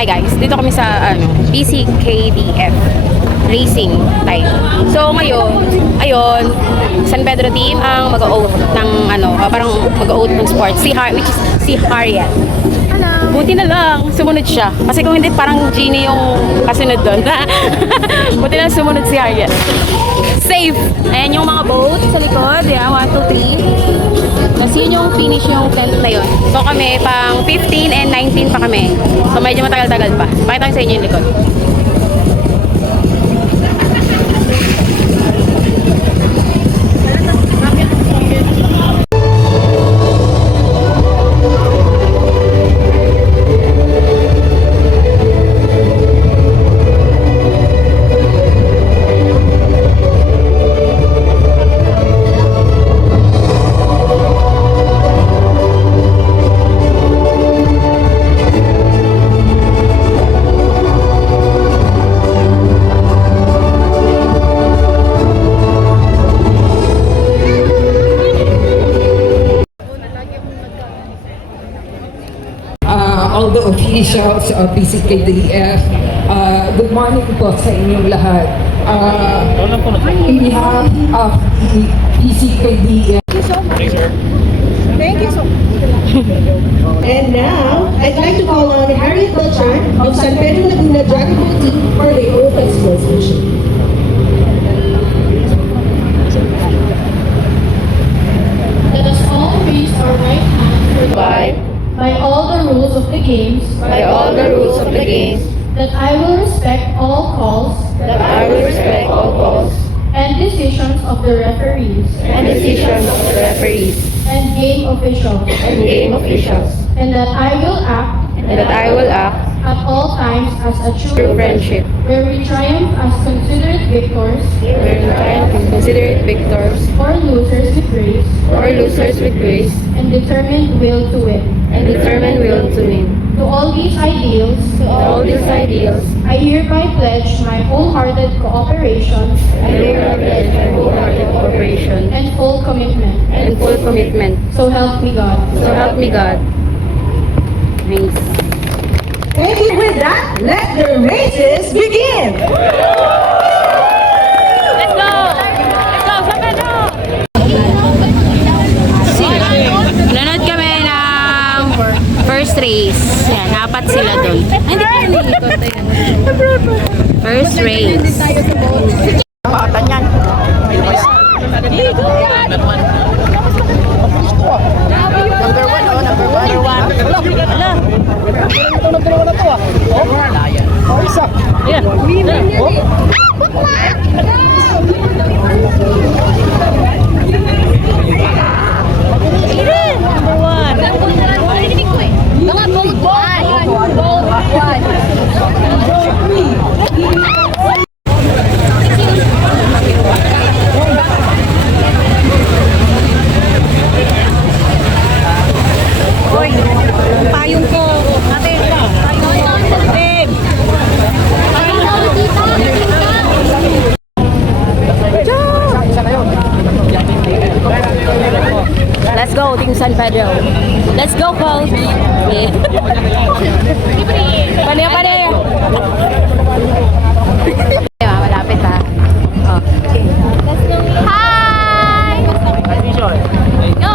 Hi guys, dito kami sa PCKDF Racing Time. So ngayon, ayun, San Pedro team ang mag-o-oath ng parang mag-o-oath ng sports. Which is si Harriet. Buti na lang, sumunod siya. Kasi kung hindi, parang Genie yung kasunod doon. Buti na lang sumunod si Harriet. Safe! Ayan yung mga boat sa likod. Yeah, 1, 2, 3. Tapos yun yung finish yung tent na yun. So kami, pang 15 and 19 pa kami. So medyo matagal-tagal pa. Pakita ko sa inyo yung likod. All the officials of PCKDF, good morning po sa inyong lahat. In behalf of the PCKDF. Thank you so much. And now, I'd like to call on Harriet Beltran of San Pedro Laguna Dragon Boat Team for the oath of sportsmanship. Let us all raise our right hand for by all the rules of the games, that I will respect all calls, and decisions of the referees, and game officials, and that I will act at all times as a true friendship, where we triumph as considerate victors, or losers with grace, and determined will to win. To all these ideals, I hereby pledge my wholehearted cooperation and full commitment. So help me God. Nice. Thank you. With that, let the races begin. Let's go! San Pedro! Nanood kami ng first race. Yan, 4 sila doon. First race. Let's go, Team San Pedro. Let's go, Coach. Yeah. Pane. Malapit ha. Oh. Hi! Go!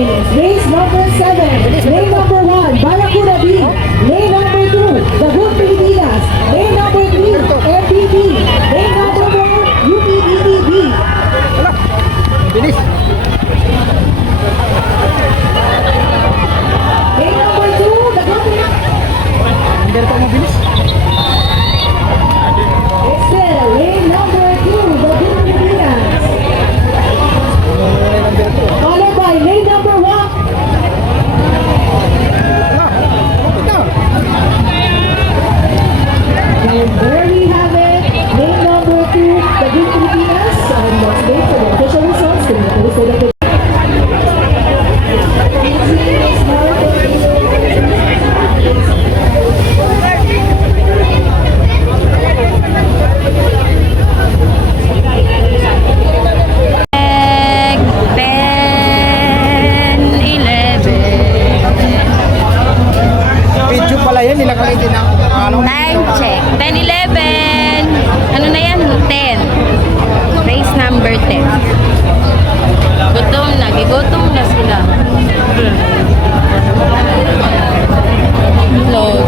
Race number 7, lane number 1, Barracuda B. Lane number 2, the Hood Pilipinas. Lane number 3, MPP. Lane number 4, UPDDB. Bilis. Lane number 2, the Hood Hindi pa mabilis. Excel. Lane number 2, the Hood Pilipinas. Followed by lane number 1. And there we have it, lane number 2, the Good Pilipinas. And let's wait for the official results to be posted at the Egg, 10, 11. Video pala yan, nilagay din ang ano. Time check. 10, 11. Ano na yan? 10. Race number 10. Gutom na. Gigutom na sila. Vlog.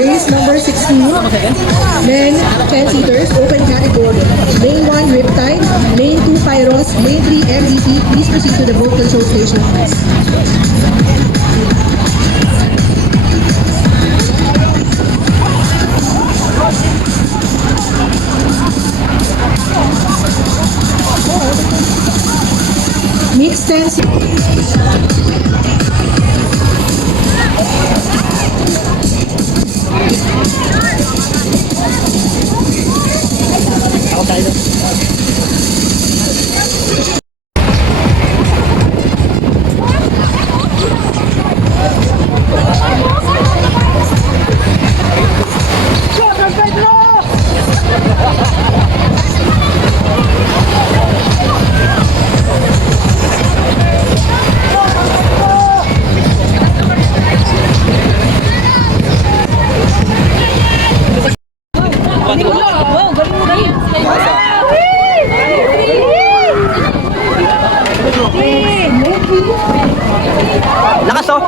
Race number 16, men 10-seaters, open category. Lane 1, Riptide. Lane 2, Pyros. Lane 3, MDP. Please proceed to the vote control station, please. Mixed 10 Lakas oh.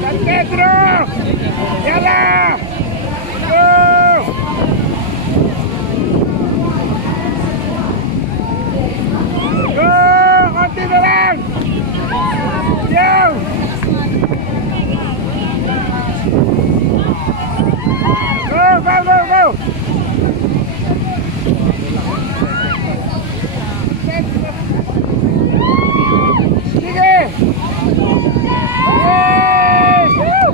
San Pedro! Yala! Go! Go! Konti na lang! Yo! Go, go, go, go! Sige! Yes! Woo!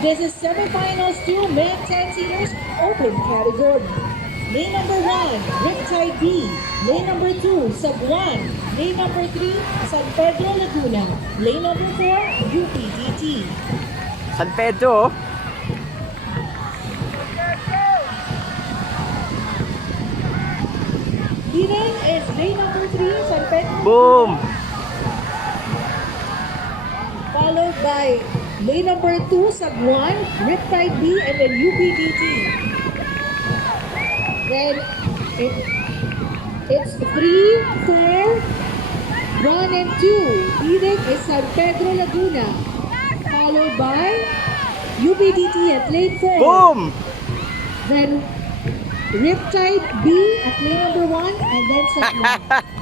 This is semifinals 2 men 10-seaters open category. Lane number 1, Riptide B. Lane number 2, Sub 1. Lane number 3, San Pedro Laguna. Lane number 4, UPDT. San Pedro. Leading is lane number 3, San Pedro. Boom. Followed by Lane number 2, sub 1, Riptide B, and then UPDT. Then it's 3, 4, 1 and 2. Leading is San Pedro Laguna, followed by UPDT at lane 4. Boom! Then Riptide B at lane number 1, and then sub 1.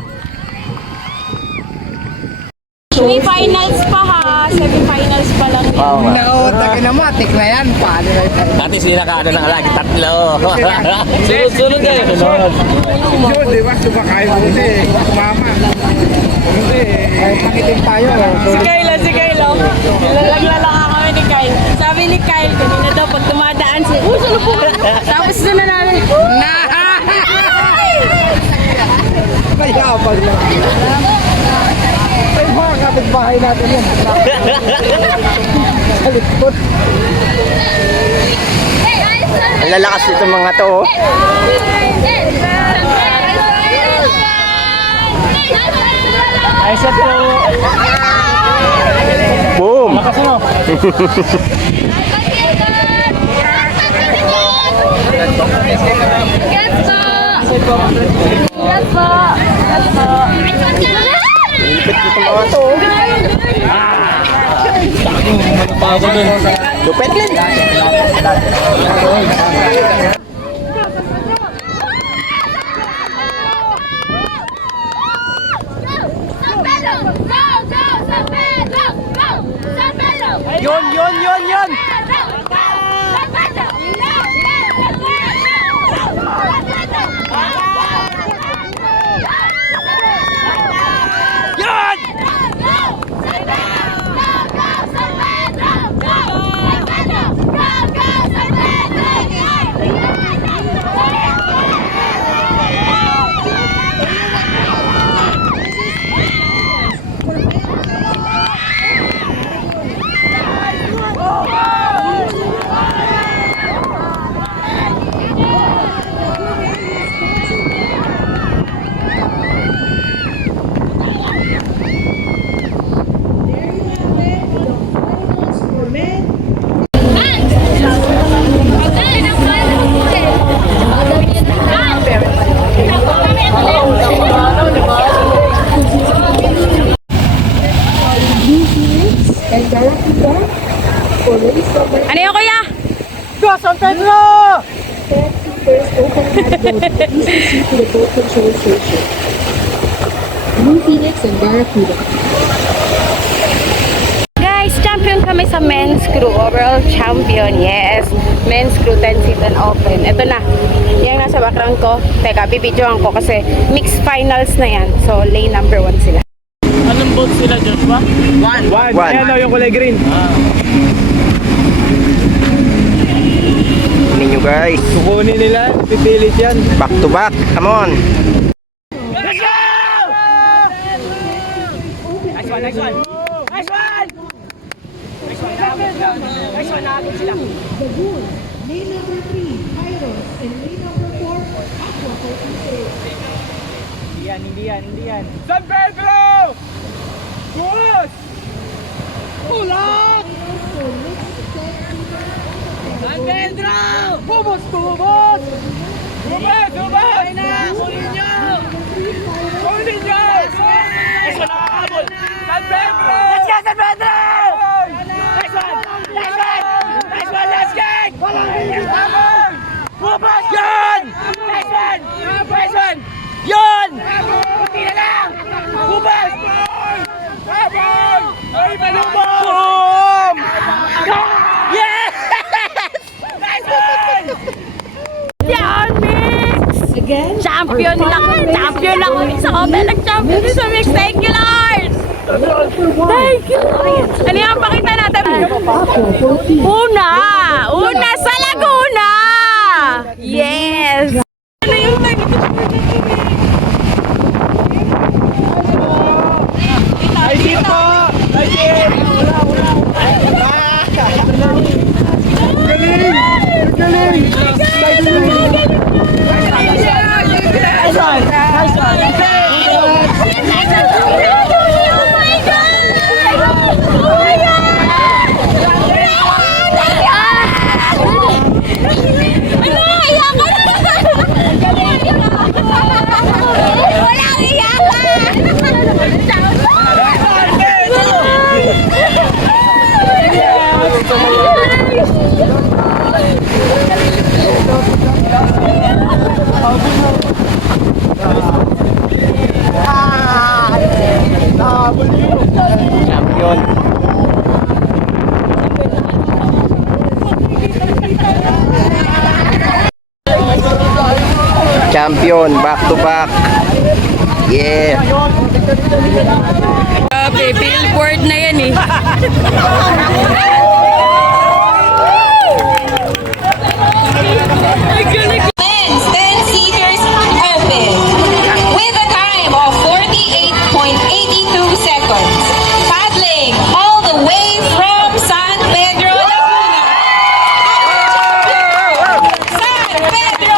Semi-finals pa ha. Semi-finals pa lang yan. No, takin na matik na yan. Paano na ito? Dati sila ka ano ng lagi tatlo. Sunod-sunod kayo. Sunod. Yun, di ba? Sumakay mo hindi. Mama. Hindi. Kahit makitin tayo. Si Kyle. Nilalaglala kami ni Kyle. Sabi ni Kyle, kanina daw pag tumadaan siya, sino po? Tapos doon na namin, Mayabag lang. Ay, mga kapitbahay natin yan. Sa likod. Ang lalakas nito mga to. Oh. Ay, set po. Boom! Lakas mo. Lipit nito mga to. Lupit din. Yun! ano yun kuya? Go, San Pedro! First open head road from ECC to the boat control station. Blue Phoenix and Barracuda. Guys, champion kami sa men's crew. Overall champion, yes. Men's crew 10 season open. Ito na. Yung nasa background ko. Teka, bibidyoan ko kasi mixed finals na yan. So, lane number 1 sila. Anong boat sila, Joshua? One. Ayan o, yung kulay green. Ninyo guys. Kukunin nila, pipilit yan. Back to back. Come on. Lagoon, lane number 3, Pyros, and lane number 4, Aqua Fortune. Hindi yan. San Pedro! Tuwas! Ulan! So, mixed set San Pedro! Bumos! Bumos! Ay na! Kunin nyo! Kunin nyo! Eso na kakabol! San Pedro! Let's go, San Pedro! Nice one! Let's get! Bumos! Yun! Nice one! Yun! Kunti na lang! Bumos! Habol! Ay, balubos! Boom! Yes! Nice one! Yan, mix! again. Champion lang! Champion lang kami sa Open. Nag-champion sa mix. Thank you, Lord! Thank you! Ano yung pakita natin? Una! Una sa Laguna! Yes! Ano yung time ito? Ay, dito! Champion. Champion, back to back. Yeah. Grabe, billboard na yan eh. Men's 10-seaters open with a time of 48.82 seconds. Paddling all the way from San Pedro, Laguna. San Pedro!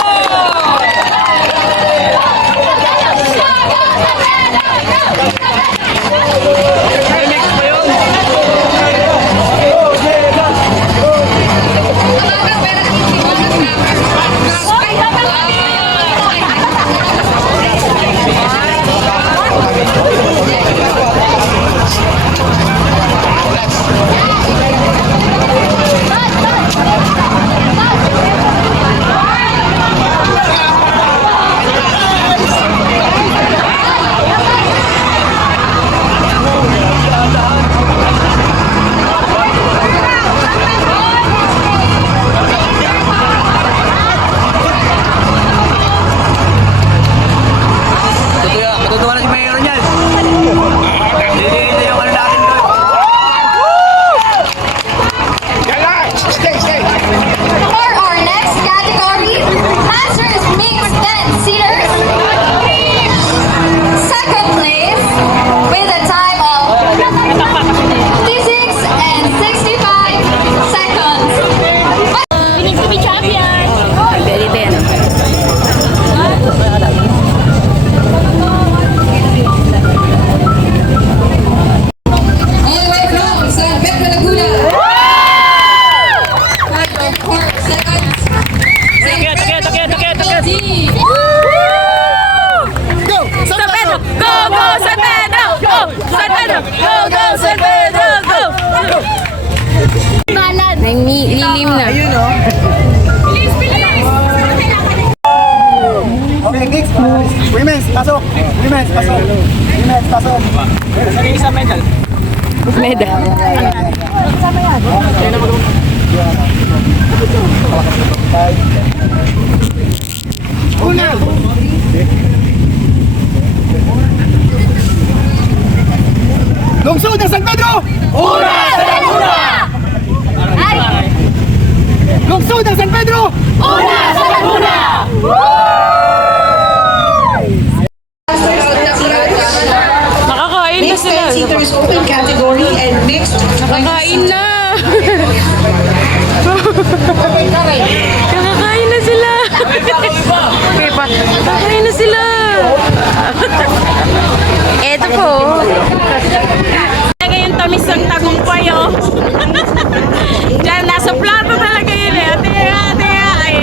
Matutuwa na si Mayor niyan. Hindi yung ano natin doon. For our next category, Masters Mixed 10-seaters. Second place with a time of 56 and 65 seconds. We need to be champions. Pwede din. All the way from San Pedro, Laguna. Seconds. Team. San Pedro! Go, go, San Pedro! Go! San Pedro! Go, go, San Pedro! Go! Lilim na. Ayun o. Bilis, bilis! Okay, next. Women's, pasok. Women's, pasok. Women's, pasok. Nag-iisa medal. Medal. Una. Lungsod ng San Pedro! Una! Lungsod ng San Pedro! Nakakain na sila. Seaters open category and mixed. Nakakain na. Nakakain na sila. Okay pa. Nakakain na sila. Eto po. Talaga yung tamis ng tagumpay, oh. Diyan, nasa plato talaga yun eh. Ate, ate, ay.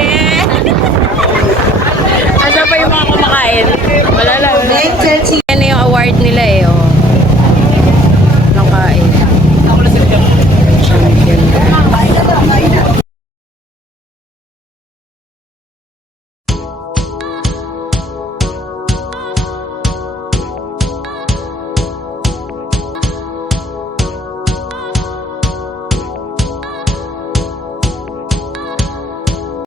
Asa pa yung mga kumakain? Wala lang.